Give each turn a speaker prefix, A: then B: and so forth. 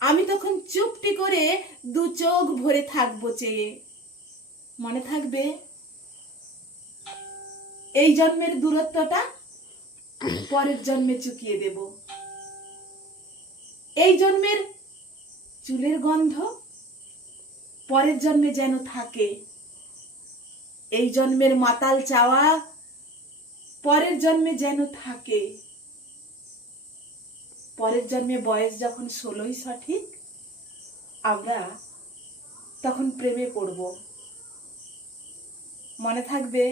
A: আমি তখন চুপটি করে দু চোখ ভরে থাকব চেয়ে। মনে থাকবে? এই জন্মের দূরত্বটা পরের জন্মে চুকিয়ে দেব। এই জন্মের চুলের গন্ধ পরের জন্মে যেন থাকে। এই জন্মের মাতাল চাওয়া পরের জন্মে যেন থাকে। পরের জন্মে বয়স যখন ষোলোই সঠিক আমরা তখন প্রেমে পড়ব। মনে থাকবে